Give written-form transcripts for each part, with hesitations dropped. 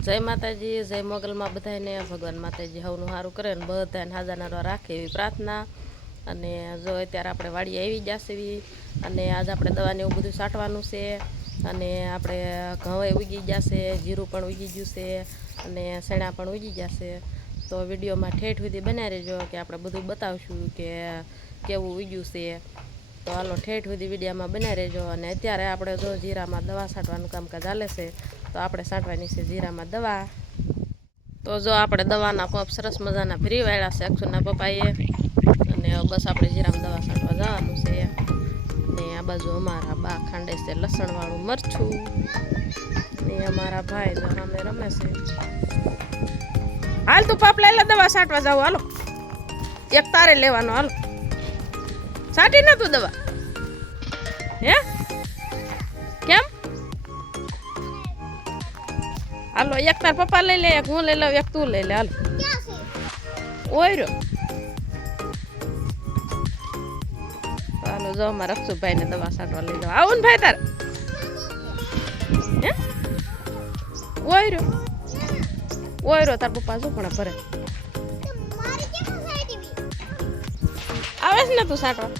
જય માતાજી, જય મોગલમાં બધાને ભગવાન માતાજી હવનું સારું કરે ને બધાને હાજાનારો રાખે એવી પ્રાર્થના। અને જો અત્યારે આપણે વાડી આવી જશે અને આજ આપણે દવાને એવું બધું છાંટવાનું છે અને આપણે ઘઉં ઉગી જશે, જીરું પણ ઉગી ગયું છે અને સણા પણ ઉગી જશે। તો વિડીયોમાં ઠેઠ સુધી બનાવી રહેજો કે આપણે બધું બતાવશું કે કેવું ઉગ્યું છે। તો હાલો ઠેઠ સુધી વિડીયોમાં બનાવી રહેજો। અને અત્યારે આપણે જો જીરામાં દવા છાંટવાનું કામકાજ ચાલે છે તો આપણે છાંટવાની છે જીરામાં દવા। તો જો આપણે દવાના પંપ સરસ મજાના ભરી વાળ્યા છે અક્ષુના પપ્પાએ અને બસ આપણે જીરામાં દવા છાંટવા જવાનું છે। ને આ બાજુ અમારા બા ખાંડે છે લસણવાળું મરચું ને અમારા ભાઈ જો સામે રમે છે। હાલ તું પપ લઈ લે, દવા છાંટવા જાવ હાલો, એક તારે લેવાનો હાલો, છાંટી ને તું દવા હે કેમ હાલો, એક તાર પપ્પા લઈ લે, એક હું લઈ લઉં, એક તું લઈ લે હાલો। ઓય રહ્યો હાલો, જો અમારા રક્ષુભાઈ ને દવા છાંટવા લઈ જાવ, આવું ને ભાઈ તાર હે ઓય રહ્યો તાર પપ્પા શું પણ ભરે આવે છે ને તું છાંટવા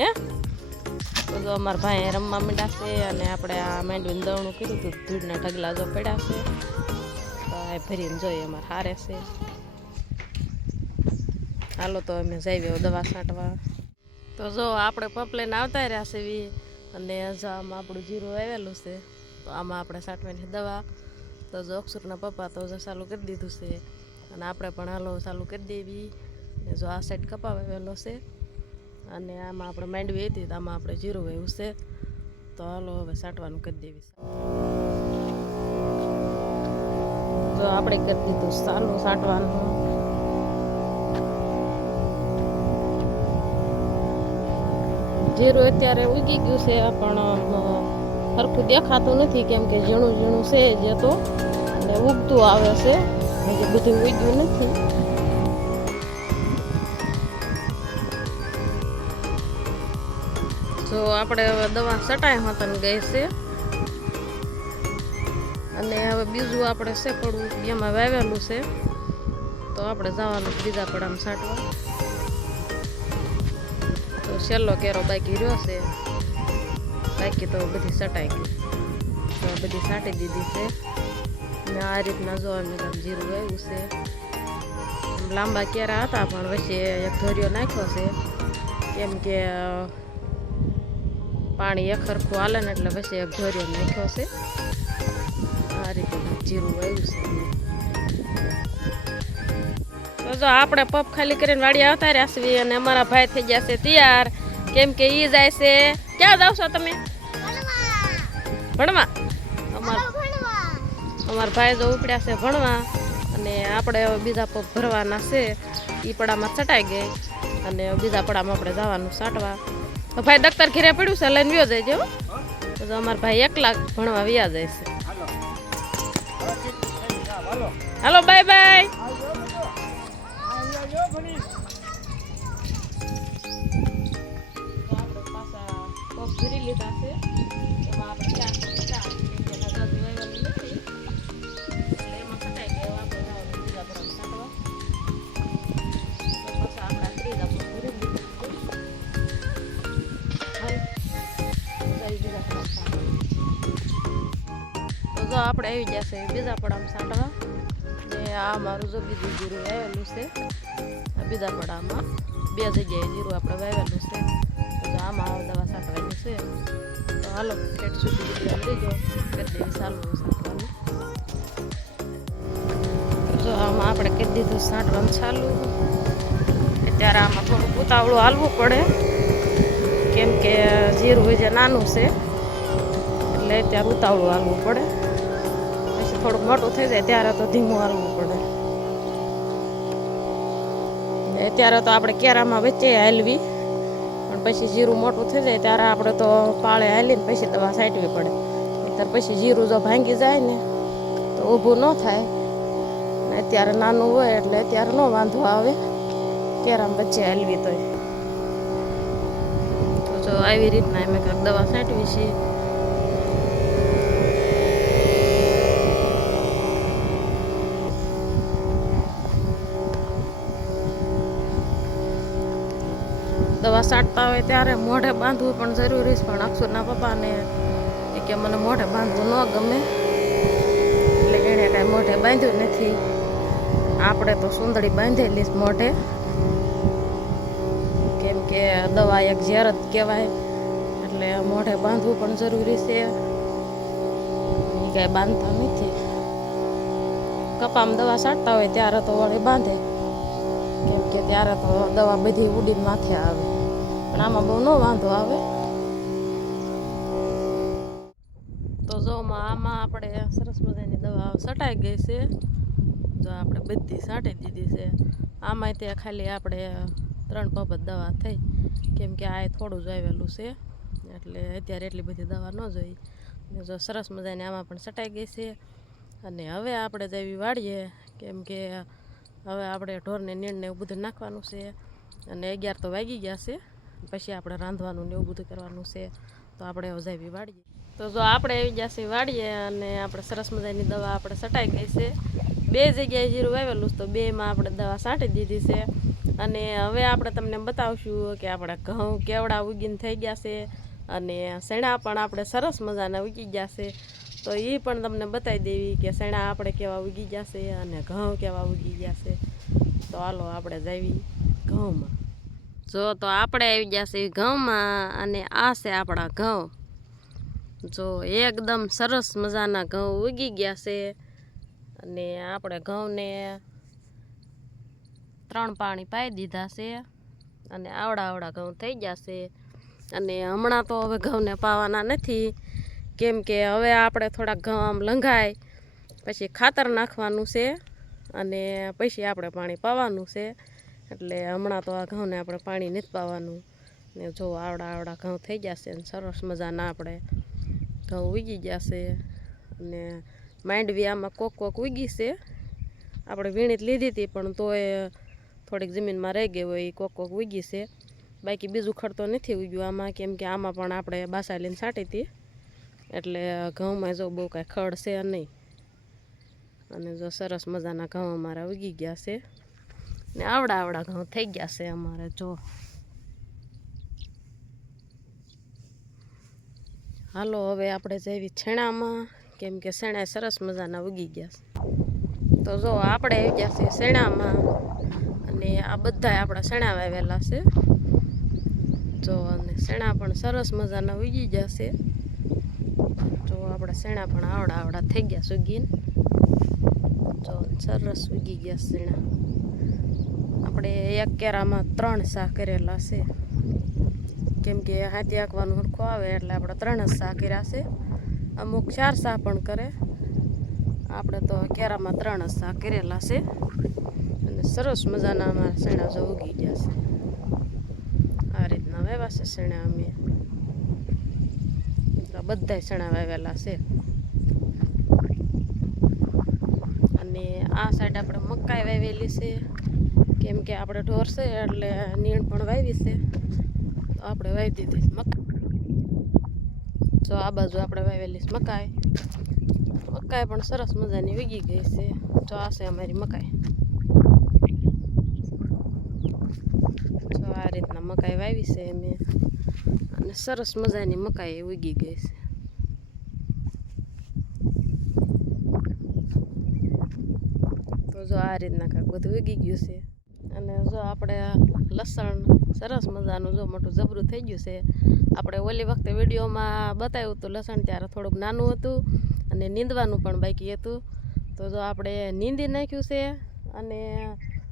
હે। તો જો અમારા ભાઈ રમવા માંડ્યા છે અને આપણે આ માંડવીને દવણું કર્યું હતું, ધૂળના ઢગલા જો પડ્યા છે તો એ ભરીને જોઈએ અમારે હારે છે। હાલો તો અમે જઈએ દવા છાંટવા। તો જો આપણે પપ લઈને આવતા રહ્યા છે અને આમાં આપણું જીરું આવેલું છે તો આમાં આપણે છાંટવાની દવા। તો જો અક્ષરના પપ્પા તો ચાલુ કરી દીધું છે અને આપણે પણ હાલો ચાલુ કરી દેવી। ને જો આ સાઈડ કપા વાવેલો છે અને આમાં આપણે માંડવી હતી તો આમાં આપણે જીરું વાવ્યું છે તો હાલો હવે છાંટવાનું કરી દેવી। તો આપણે કરી દીધું ચાલુ છાંટવાનું। જીરું અત્યારે ઉગી ગયું છે પણ સરખું દેખાતું નથી કેમ કે ઝીણું ઝીણું છે જે તો અને ઉગતું આવે છે, હજી બધું ઉગ્યું નથી। જો આપણે હવે દવા છટાઈ હોતન ગઈ છે અને હવે બીજું આપણે છે પડવું એમાં વાવેલું છે તો આપણે જવાનું બીજા પડામાં છાંટવા। તો છેલ્લો કેરો બાકી રહ્યો છે, બાકી તો બધી છટાઈ ગઈ તો બધી છાંટી દીધી છે। અને આ રીતના જો અમે જીરું વાવ્યું છે, લાંબા કેરા હતા પણ વચ્ચે એક ધોરિયો નાખ્યો છે કેમ કે પાણી એક સરખું હાલે ને એટલે પછી એક ધોરિયો નાખ્યો છે। આ રીતે જીરું વાવ્યું છે। તો જો આપણે પપ ખાલી કરીને વાડી આવતા રહ્યા છીએ અને અમારા ભાઈ થઈ ગયા છે તૈયાર કેમ કે ઈ જાય છે, ક્યાં જાવ છો તમે ભણવા? અમારા ભાઈ જો ઉપડ્યા છે ભણવા અને આપણે હવે બીજા પપ ભરવાના છે, એ પડામાં છટાઈ ગઈ અને બીજા પડામાં આપણે જવાનું છાંટવા। તો ભાઈ દફતર ઘેરે પડ્યું છે લઈને વ્યો જાય જેવો તો અમારા ભાઈ એકલા ભણવા વ્યા જાય છે। હાલો બાય બાય। ભરી લીધા છે એમાં આપણે 450 નથી એટલે એમાં છટાઈ ગયો આપણે જવાનું બીજા પર છાંટવા। તો પાછા આપણા ત્રીજા પર ભરી લીધું તો જો આપણે આવી જશે બીજા પડામાં છાંટવા। ને આ મારું જો બીજું જીરું વાવેલું છે, બીજા પડામાં બે જગ્યાએ જીરું આપણે વાવેલું છે તો આમાં દવા છાંટવાની છે। તો હાલો ઠેઠ સુધી વિડીયો લેજો કરી દેવી ચાલુ છાંટવાનું। જો આમાં આપણે કરી દીધું છાંટવાનું ચાલુ। અત્યારે આમાં થોડુંક ઉતાવળું હાલવું પડે કેમ કે જીરું જે નાનું છે એટલે અત્યારે ઉતાવળું હાલવું પડે, પછી થોડુંક મોટું થઈ જાય ત્યારે તો ધીમું હાલવું પડે। અત્યારે તો આપણે કેરામાં વચ્ચે હાલવી પણ પછી જીરું મોટું થઈ જાય ત્યારે આપણે તો પાળે હાલીને પછી દવા છાંટવી પડે, ત્યારે પછી જીરું જો ભાંગી જાય ને તો ઊભું ન થાય ને અત્યારે નાનું હોય એટલે અત્યારે ન વાંધો આવે કેરામાં વચ્ચે હાલવી તો જો આવી રીતના અમે કાંઈક દવા છાંટવી છે। દવા છાંટતા હોય ત્યારે મોઢે બાંધવું પણ જરૂરી છે, પણ અક્ષુરના પપ્પાને એ કે મને મોઢે બાંધવું ન ગમે એટલે એણે કાંઈ મોઢે બાંધ્યું નથી. આપણે તો સુંદડી બાંધેલી જ મોઢે, કેમ કે દવા એક ઝેર જ કહેવાય એટલે મોઢે બાંધવું પણ જરૂરી છે. એ કાંઈ બાંધતા નથી. કપામાં દવા છાંટતા હોય ત્યારે તો વળી બાંધે, કેમ કે ત્યારે તો દવા બધી ઉડીને માથે આવે, પણ આમાં બહુ ન વાંધો આવે. તો જો આમાં આપણે સરસ મજાની દવા છટાઈ ગઈ છે. જો આપણે બધી છાંટી દીધી છે. આમાં ત્યાં ખાલી આપણે 3 પગ દવા થઈ, કેમ કે આ થોડું જ આવેલું છે એટલે અત્યારે એટલી બધી દવા ન જોઈ. જો સરસ મજાની આમાં પણ છટાઈ ગઈ છે. અને હવે આપણે જેવી વાળીએ, કેમ કે હવે આપણે ઢોરને નીણને એવું બધું નાખવાનું છે. અને 11 તો વાગી ગયા છે, પછી આપણે રાંધવાનું ને એવું બધું કરવાનું છે. તો આપણે હવે જેવી વાળીએ. તો જો આપણે આવી ગયા છે વાળીએ, અને આપણે સરસ મજાની દવા આપણે છટાઈ ગઈ છે. 2 જગ્યાએ જીરું વાવેલું તો 2માં આપણે દવા છાંટી દીધી છે. અને હવે આપણે તમને બતાવશું કે આપણે ઘઉં કેવડા ઉગીને થઈ ગયા છે, અને શેણા પણ આપણે સરસ મજાના ઉગી ગયા છે. તો એ પણ તમને બતાવી દેવી કે શેણા આપણે કેવા ઉગી ગયા છે અને ઘઉં કેવા ઉગી ગયા છે. તો હાલો આપણે જઈએ ઘઉંમાં. જો તો આપણે આવી ગયા છે ઘઉંમાં, અને આ છે આપણા ઘઉં. જો એકદમ સરસ મજાના ઘઉં ઉગી ગયા છે. અને આપણે ઘઉંને 3 પાણી પાઈ દીધા છે, અને આવડા ઘઉં થઈ ગયા છે. અને હમણાં તો હવે ઘઉંને પાવાના નથી, કેમ કે હવે આપણે થોડાક ઘઉં આમ લંઘાય પછી ખાતર નાખવાનું છે, અને પછી આપણે પાણી પાવાનું છે. એટલે હમણાં તો આ ઘઉંને આપણે પાણી નથી પાવાનું. ને જો આવડા ઘઉં થઈ ગયા છે, અને સરસ મજાના આપણે ઘઉં ઉગી ગયા છે. અને માંડવી આમાં કોક ઉગી છે. આપણે વીણીત લીધી હતી, પણ તોય થોડીક જમીનમાં રહી ગઈ હોય, એ કોક ઉગી છે. બાકી બીજું ખડ નથી ઉગ્યું આમાં, કેમ કે આમાં પણ આપણે બાસાલીને છાંટી હતી, એટલે ઘઉંમાં જો બહુ કાંઈ ખડ છે નહીં. અને જો સરસ મજાના ઘઉં અમારા ઉગી ગયા છે, ને આવડા ઘઉં થઈ ગયા છે અમારે. જો હાલો હવે આપણે જઈએ છેણામાં, કેમ કે શેણા સરસ મજાના ઉગી ગયા છે. તો જો આપણે આવી ગયા છે શેણામાં, અને આ બધા આપણા શેણા વાવેલા છે. જો અને શેણા પણ સરસ મજાના ઉગી ગયા છે. જો આપણા શેણા પણ આવડા થઈ ગયા સુગીને. જો સરસ ઉગી ગયા શેણા. આપણે એક કેરામાં 3 સા કરેલા છે, કેમ કે હાથી આંકવાનું હરખું આવે એટલે આપણે 3 જ સા કર્યા છે. અમુક 4 સા પણ કરે, આપણે તો કેરામાં 3 જ સા કરેલા છે. અને સરસ મજાના અમારા શેણા જો ઉગી ગયા છે. આ રીતના વાવ્યા છે શેણા અમે. બધા શેણા વાવેલા છે. અને આ સાઈડ આપણે મકાઈ વાવેલી છે, કેમ કે આપણે ઢોર છે એટલે નીણ પણ વાવી છે, તો આપણે વાવી દીધી મકાઈ. જો આ બાજુ આપણે વાવેલી છે મકાઈ પણ સરસ મજાની ઉગી ગઈ છે. જો આ છે અમારી મકાઈ. જો આ રીતના મકાઈ વાવી છે અમે, અને સરસ મજાની મકાઈ ઉગી ગઈ છે. તો જો આ રીતના કાંઈક બધું ઉગી ગયું છે. અને જો આપણે લસણ સરસ મજાનું જો મોટું જબરું થઈ ગયું છે. આપણે ઓલી વખતે વિડીયોમાં બતાવ્યું હતું લસણ, ત્યારે થોડુંક નાનું હતું અને નીંદવાનું પણ બાકી હતું. તો જો આપણે નીંદી નાખ્યું છે, અને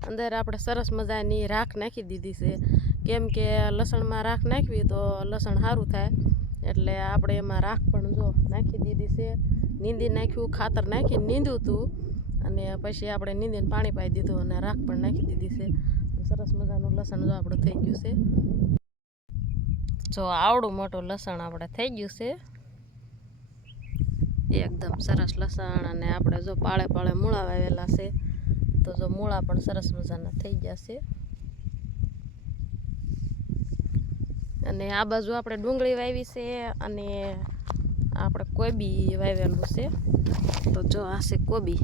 અંદર આપણે સરસ મજાની રાખ નાખી દીધી છે, કેમ કે લસણમાં રાખ નાખવી તો લસણ સારું થાય, એટલે આપણે એમાં રાખ પણ જો નાખી દીધી છે. નીંદી નાખ્યું, ખાતર નાખીને નીંદ્યું હતું, અને પછી આપણે નીંદીને પાણી પાઈ દીધું, અને રાખ પણ નાખી દીધી છે. સરસ મજાનું લસણ જો આપણું થઈ ગયું છે. જો આવડું મોટું લસણ આપણે થઈ ગયું છે, એકદમ સરસ લસણ. અને આપણે જો પાળે મૂળા વાવેલા છે, તો જો મૂળા પણ સરસ મજાના થઈ ગયા છે. અને આ બાજુ આપણે ડુંગળી વાવી છે, અને આપણે કોબી વાવેલું છે. તો જો આ છે કોબી,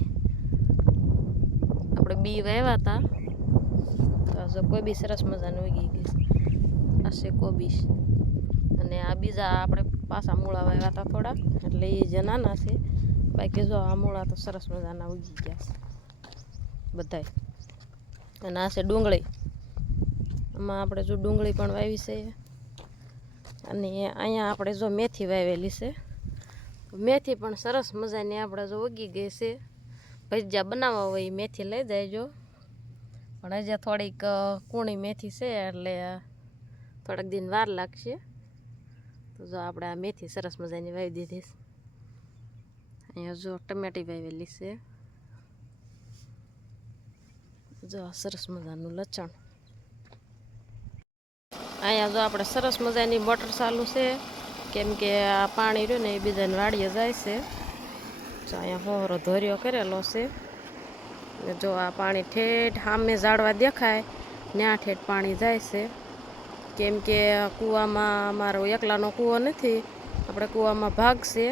આપણે બી વાવ્યા હતા. તો જો કોબી સરસ મજાની ઉગી ગઈ છે. આ છે કોબીજ અને આ બીજા આપણે પાછા મૂળા વાવ્યા હતા થોડા, એટલે એ જે નાના છે. બાકી જો આ મૂળા તો સરસ મજાના ઉગી ગયા છે બધાય. અને આ છે ડુંગળી, આમાં આપણે જો ડુંગળી પણ વાવી છે. અને અહીંયા આપણે જો મેથી વાવેલી છે, મેથી પણ સરસ મજાની આપણે જો ઉગી ગઈ છે. ભજીયા બનાવવા હોય એ મેથી લઈ જાયજો, પણ હજી થોડીક કૂણી મેથી છે એટલે થોડાક દિન વાર લાગશે. તો જો આપણે આ મેથી સરસ મજાની વાવી દીધી. અહીંયા જો ટમેટી વાવેલી છે, જો સરસ મજાનું લસણ. અહીંયા જો આપણે સરસ મજાની મોટર ચાલુ છે, કેમ કે આ પાણી રહ્યું ને એ બીજાને વાડીએ જાય છે. જો અહીંયા હોરો ધોર્યો કરેલો છે. જો આ પાણી ઠેઠ સામે ઝાડવા દેખાય ત્યાં ઠેઠ પાણી જાય છે, કેમ કે કૂવામાં અમારો એકલાનો કૂવો નથી, આપણે કૂવામાં ભાગ છે,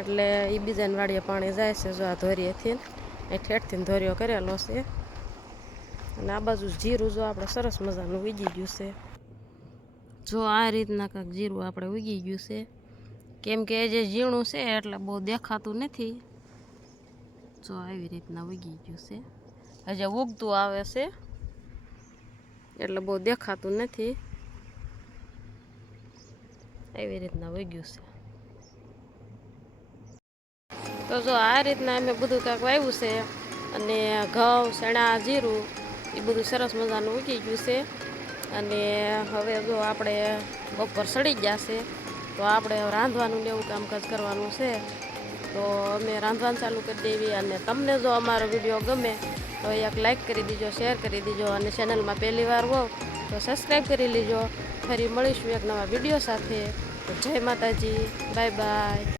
એટલે એ બીજાને વાડીએ પાણી જાય છે. જો આ ધોરીએથી એ ઠેઠથી ધોર્યો કરેલો છે. અને આ બાજુ જીરું જો આપણે સરસ મજાનું ઉગી ગયું છે. જો આ રીતના કાંઈક જીરું આપણે ઉગી ગયું છે, કેમ કે જે ઝીણું છે એટલે બહુ દેખાતું નથી. જો આવી રીતના ઉગી ગયું છે, હજી ઉગતું આવે છે એટલે બહુ દેખાતું નથી. એવી રીતના ઉગ્યું છે. તો જો આ રીતના અમે બધું કાંઈક વાવ્યું છે. અને ઘઉં, ચણા, જીરું એ બધું સરસ મજાનું ઉગી ગયું છે. અને હવે જો આપણે બપોર સડી ગયા છે, તો આપણે રાંધવાનું ને એવું કામકાજ કરવાનું છે. તો અમે રાંધવાનું ચાલુ કરી દેવી. અને તમને જો અમારો વિડીયો ગમે તો એક લાઈક કરી દીજો, શેર કરી દીજો, અને ચેનલમાં પહેલી વાર હો તો સબસ્ક્રાઈબ કરી લીજો. ફરી મળીશું એક નવા વિડીયો સાથે. તો જય માતાજી, બાય બાય.